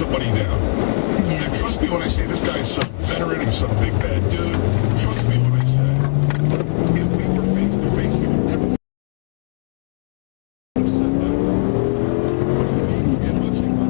somebody down. Yeah. And trust me when I say this guy's some veteran, he's some big bad dude. Trust me when I say, if we were face to face, he would never have said that. What do you mean? And I'm not saying I'm tougher than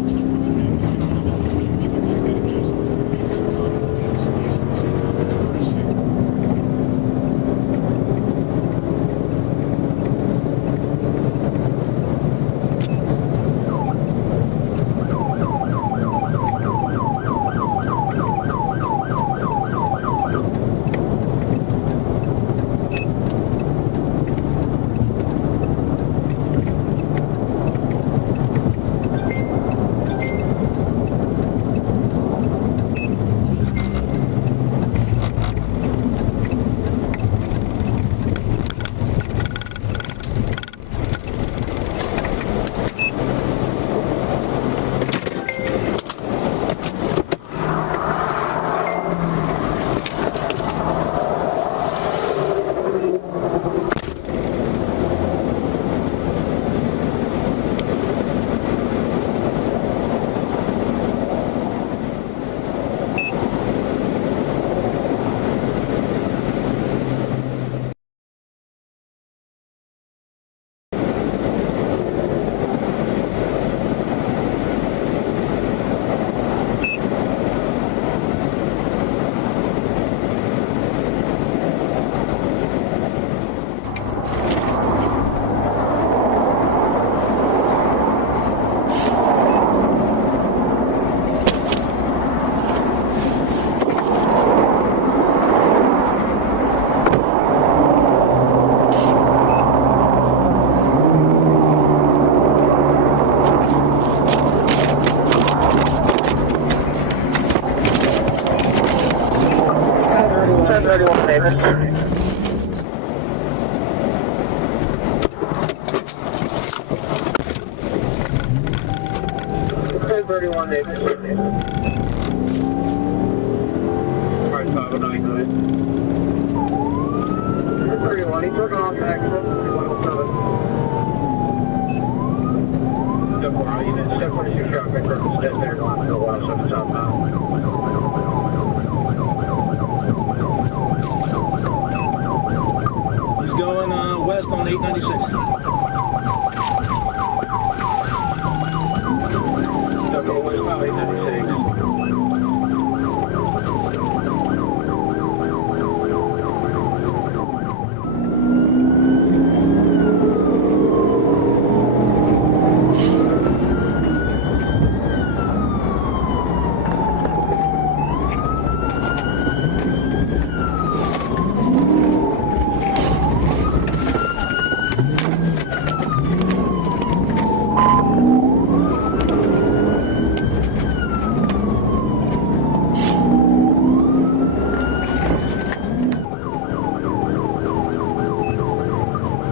him. Nothing like that. It's just, he had common decency, common courtesy. He's going west on 896.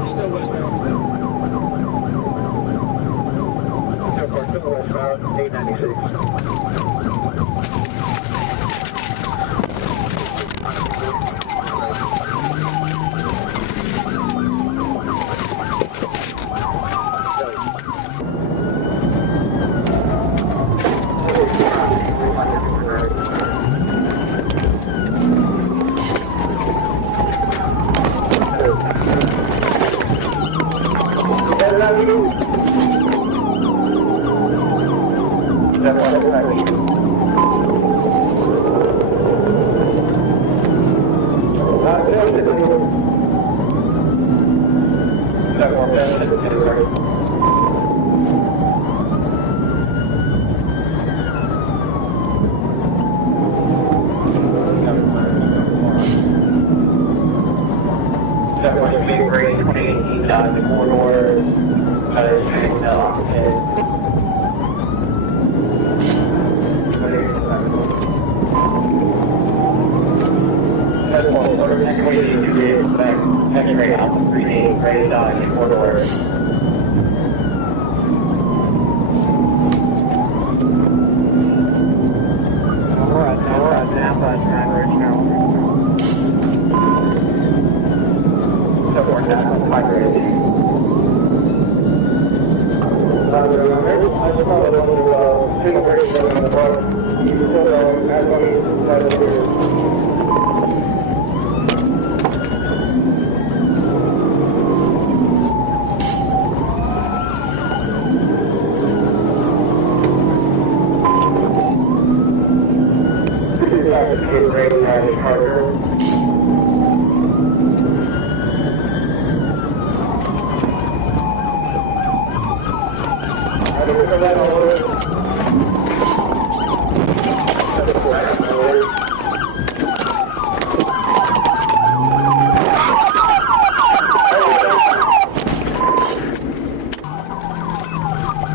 Still westbound. 5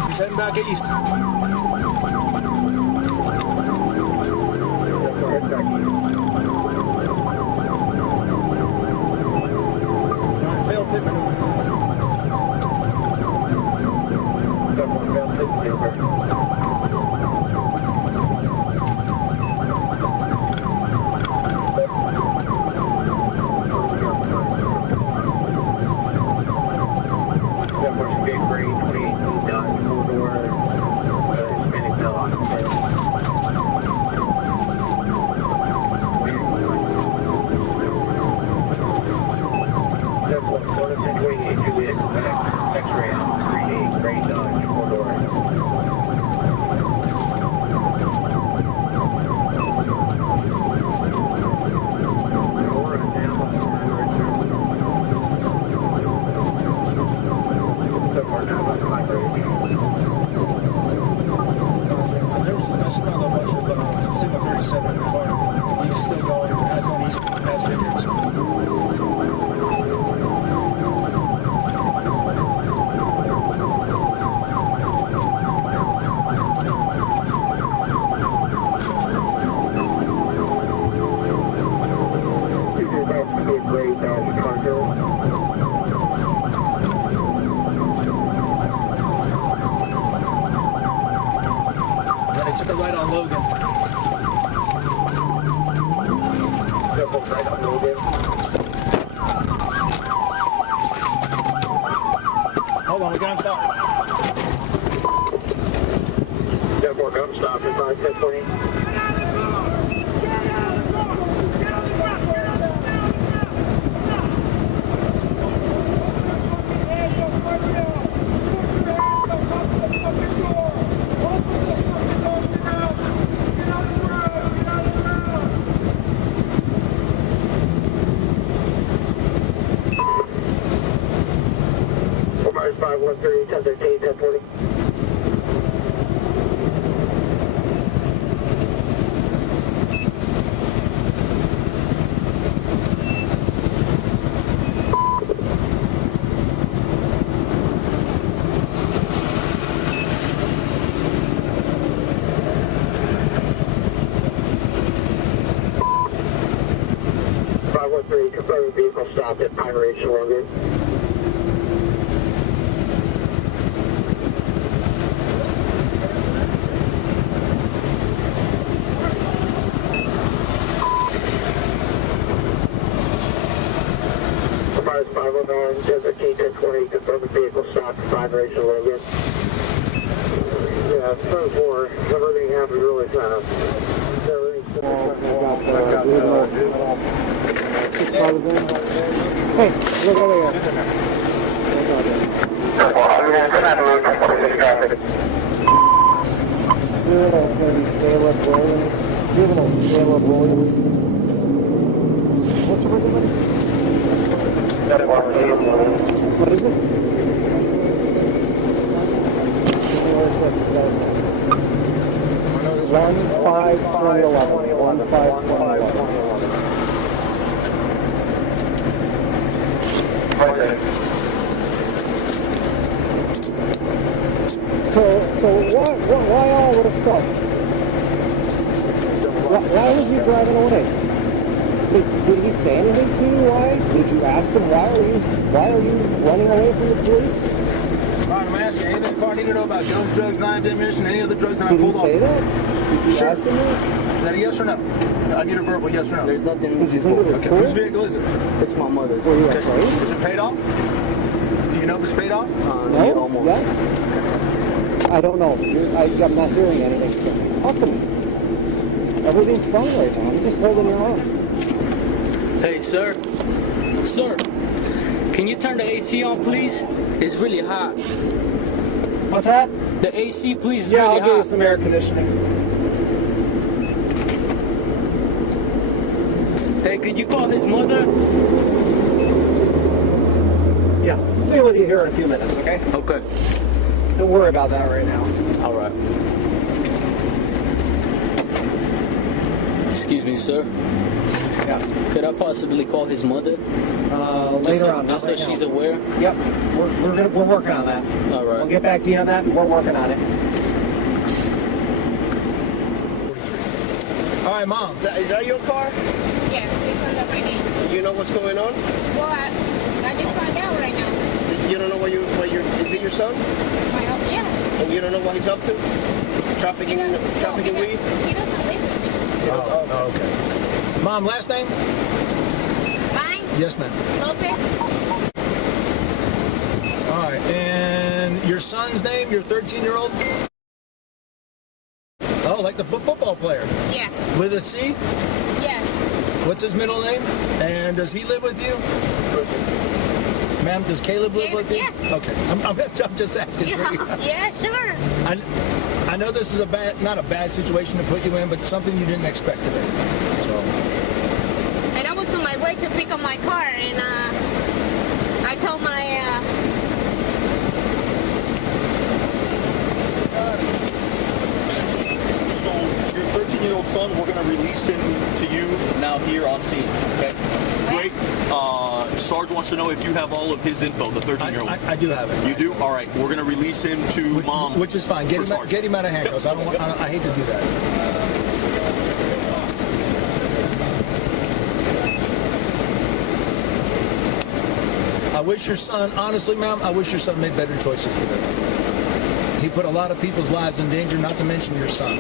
He's heading back east. Failed pit maneuver. There's another bunch of Sigma 37 in the car. He's still going, has gone east past Vineyards. They took a right on Logan. Right on Logan. Hold on, we got him stopped. Therefore, come stop in 5-10-20. Mars 513, 1013, 1040. Confirming vehicle stopped at Pine Ridge, Logan. Mars 509, 1013, 1020, confirming vehicle stopped at Pine Ridge, Logan. Yeah, it's 24. Everything happened really fast. Hey, look over here. What's your buddy? What is it? 1-5-2011. 1-5-2011. So why all this stuff? Why was he driving away? Did he say anything to you? Why? Did you ask him why are you running away from the police? Alright, I'm asking anything the car need to know about guns, drugs, knives, ammunition, any other drugs that I Did he pulled off. say that? Did you ask him this? Is that a yes or no? I need a verbal yes or no. There's nothing Did you think it was Okay, cool? whose vehicle is it? It's my mother's. Were you Okay. afraid? Is it paid off? Do you know if it's paid off? Yeah, almost. Yes? I don't know. I'm not hearing anything. Talk to me. Everything's fine right now. I'm just holding your arm. Hey, sir. Sir, can you turn the AC on, please? It's really hot. What's that? The AC, please, is Yeah, really I'll give you hot. some air conditioning. Hey, could you call his mother? Yeah, I'll be with you here in a few minutes, okay? Okay. Don't worry about that right now. All right. Excuse me, sir. Yeah. Could I possibly call his mother? Later on, not just so right now. she's aware? Yep, we're working on that. All right. We'll get back to you on that, and we're working on it. All right, Mom. Is that your car? Yes, it's under my name. Do you know what's going on? Well, I just found out right now. You don't know what is it your son? Yes. And you don't know what he's up to? Trafficking weed? He doesn't live with me. Oh, okay. Mom, last name? Mine, Yes, ma'am. Lopez. All right, and your son's name, your 13-year-old? Oh, like the football player. Yes. With a C? Yes. What's his middle name? And does he live with you? Ma'am, does Caleb live with you? Yes. Okay, I'm just asking. Yeah, sure. I know this is not a bad situation to put you in, but something you didn't expect today. So. And I was on my way to pick up my car, and I told my So your 13-year-old son, we're going to release him to you now here on scene. Okay. Great. Sarge wants to know if you have all of his info, the 13-year-old. I do have it. You do? All right. We're going to release him to Mom. Which is fine. Get him out of handcuffs. I hate to do that. I wish your son, honestly, ma'am, I wish your son made better choices today. He put a lot of people's lives in danger, not to mention your son.